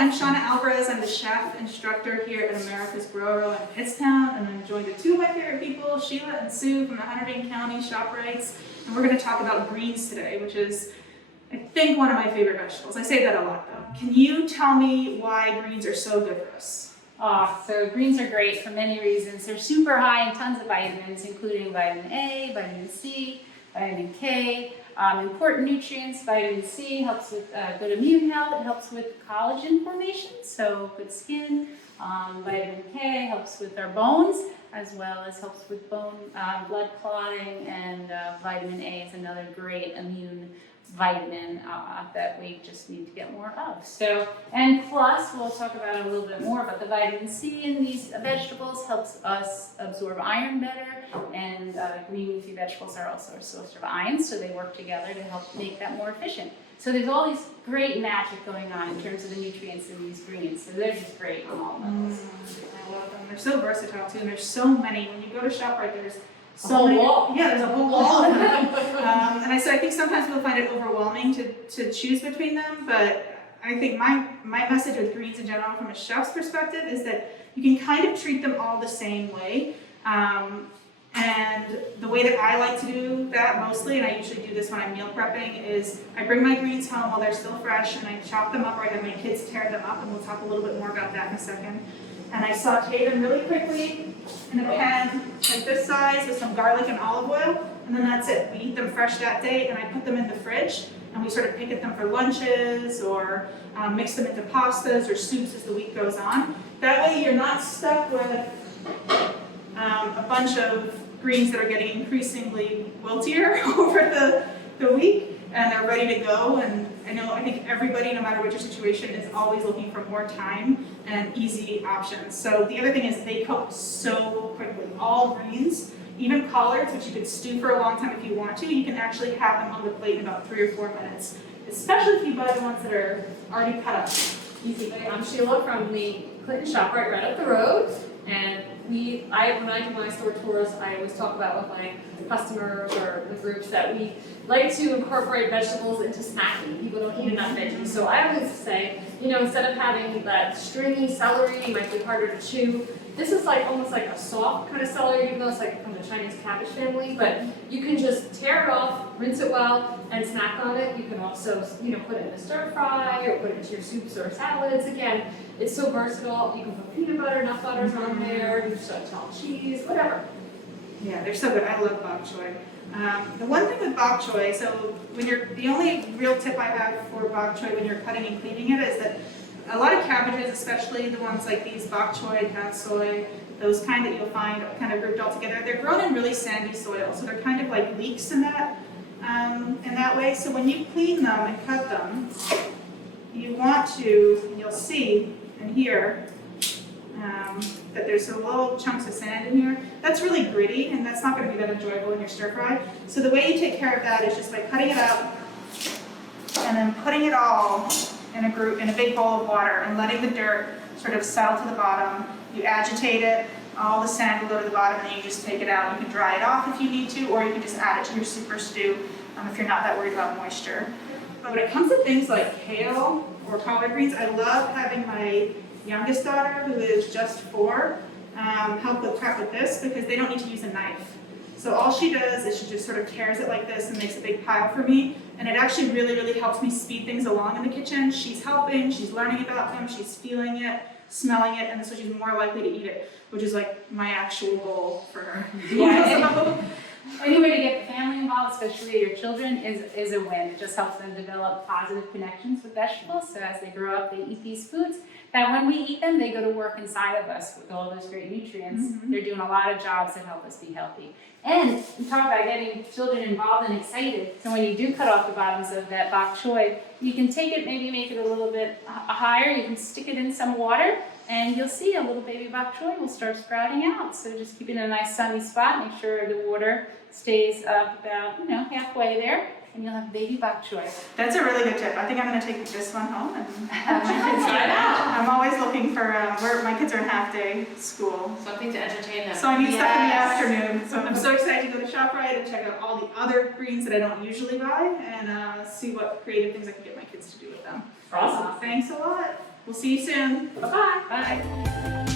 I'm Shauna Alvarez. I'm the chef instructor here at America's Grower in Pittstown, and I'm joined with two of my favorite people, Sheila and Sue from the Hunterdon County ShopRites, and we're going to talk about greens today, which is, I think, one of my favorite vegetables. I say that a lot, though. Can you tell me why greens are so good for us? So greens are great for many reasons. They're super high in tons of vitamins, including vitamin A, vitamin C, vitamin K, important nutrients. Vitamin C helps with good immune health. It helps with collagen formation, so good skin. Vitamin K helps with our bones, as well as helps with bone blood clotting, and vitamin A is another great immune vitamin that we just need to get more of. So, and plus, we'll talk about it a little bit more, but the vitamin C in these vegetables helps us absorb iron better, and green leafy vegetables are also a source of iron, so they work together to help make that more efficient. So there's all these great magic going on in terms of the nutrients in these greens, so they're just great on all levels. I love them. They're so versatile too, and there's so many. When you go to ShopRite, there's So many. Yeah, there's a whole wall of them. So I think sometimes people find it overwhelming to choose between them, but I think my message with greens in general from a chef's perspective is that you can kind of treat them all the same way. And the way that I like to do that mostly, and I usually do this when I'm meal prepping, is I bring my greens home while they're still fresh and I chop them up, or I have my kids tear them up, and we'll talk a little bit more about that in a second. And I saute them really quickly in a pan like this size with some garlic and olive oil, and then that's it. We eat them fresh that day, and I put them in the fridge, and we sort of pick at them for lunches or mix them into pastas or soups as the week goes on. That way you're not stuck with a bunch of greens that are getting increasingly wiltier over the week, and they're ready to go. And I think everybody, no matter what your situation, is always looking for more time and easy options. So the other thing is they cook so quickly. All greens, even collards, which you could stew for a long time if you want to, you can actually have them on the plate in about 3 or 4 minutes, especially if you buy the ones that are already cut up. Easy. I'm Sheila from the Clinton ShopRite right up the road, and when I do my store tours, I always talk about with my customers or the groups that we like to incorporate vegetables into snacking. People don't eat enough veggies, so I always say, instead of having that stringy celery, it might be harder to chew. This is almost like a soft kind of celery, even though it's like from the Chinese cabbage family, but you can just tear it off, rinse it well, and snack on it. You can also, put it in a stir fry or put it into your soups or salads. Again, it's so versatile. You can put peanut butter, nut butters on there, you tell cheese, whatever. Yeah, they're so good. I love bok choy. The one thing with bok choy, so the only real tip I have for bok choy when you're cutting and cleaning it is that a lot of cabbages, especially the ones like these, bok choy, tatsoi, those kind that you'll find kind of grouped all together, they're grown in really sandy soil, so they're kind of like leeks in that way. So when you clean them and cut them, you want to, and you'll see and hear that there's some little chunks of sand in here. That's really gritty, and that's not going to be that enjoyable in your stir fry. So the way you take care of that is just by cutting it up and then putting it all in a big bowl of water and letting the dirt sort of settle to the bottom. You agitate it, all the sand will go to the bottom, and then you just take it out. You can dry it off if you need to, or you can just add it to your soup or stew if you're not that worried about moisture. But when it comes to things like kale or collard greens, I love having my youngest daughter, who is just 4, help with prep with this, because they don't need to use a knife. So all she does is she just sort of tears it like this and makes a big pile for me, and it actually really, really helps me speed things along in the kitchen. She's helping, she's learning about them, she's feeling it, smelling it, and so she's more likely to eat it, which is like my actual goal for her. Yeah. Any way to get the family involved, especially your children, is a win. It just helps them develop positive connections with vegetables, so as they grow up, they eat these foods, that when we eat them, they go to work inside of us with all those great nutrients. Mm-hmm. They're doing a lot of jobs that help us be healthy. And we talk about getting children involved and excited. So when you do cut off the bottoms of that bok choy, you can take it, maybe make it a little bit higher. You can stick it in some water, and you'll see a little baby bok choy will start sprouting out. So just keep it in a nice sunny spot. Make sure the water stays up about halfway there, and you'll have baby bok choy. That's a really good tip. I think I'm going to take this one home and have my kids try it out. I'm always looking for my kids are in half-day school. Something to entertain them. So I need stuff in the afternoon. So I'm so excited to go to ShopRite and check out all the other greens that I don't usually buy, and see what creative things I can get my kids to do with them. Awesome. Thanks a lot. We'll see you soon. Bye-bye. Bye.